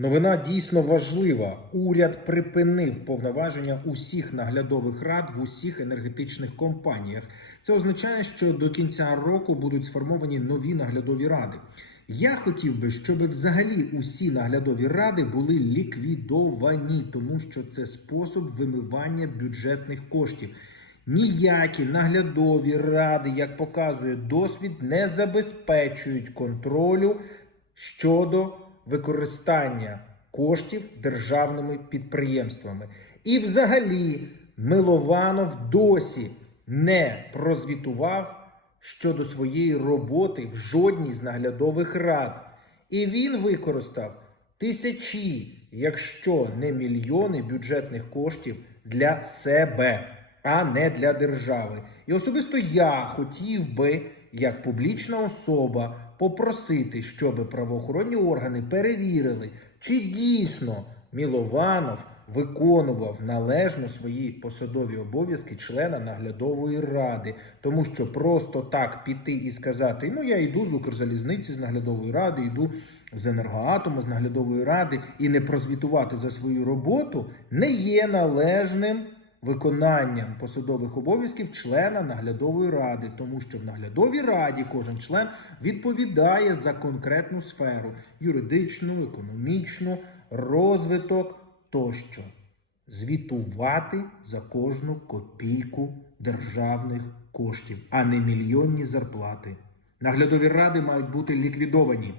Новина дійсно важлива. Уряд припинив повноваження усіх наглядових рад в усіх енергетичних компаніях. Це означає, що до кінця року будуть сформовані нові наглядові ради. Я хотів би, щоб взагалі усі наглядові ради були ліквідовані, тому що це спосіб вимивання бюджетних коштів. Ніякі наглядові ради, як показує досвід, не забезпечують контролю щодо використання коштів державними підприємствами. І взагалі Милованов досі не прозвітував щодо своєї роботи в жодній з наглядових рад. І він використав тисячі, якщо не мільйони бюджетних коштів для себе, а не для держави. І особисто я хотів би, як публічна особа, попросити, щоб правоохоронні органи перевірили, чи дійсно Мілованов виконував належно свої посадові обов'язки члена наглядової ради, тому що просто так піти і сказати: ну я йду з Укрзалізниці з наглядової ради, йду з енергоатому з наглядової ради і не прозвітувати за свою роботу не є належним виконанням посадових обов'язків члена наглядової ради, тому що в наглядовій раді кожен член відповідає за конкретну сферу юридичну, економічну, розвиток тощо. Звітувати за кожну копійку державних коштів, а не мільйонні зарплати. Наглядові ради мають бути ліквідовані.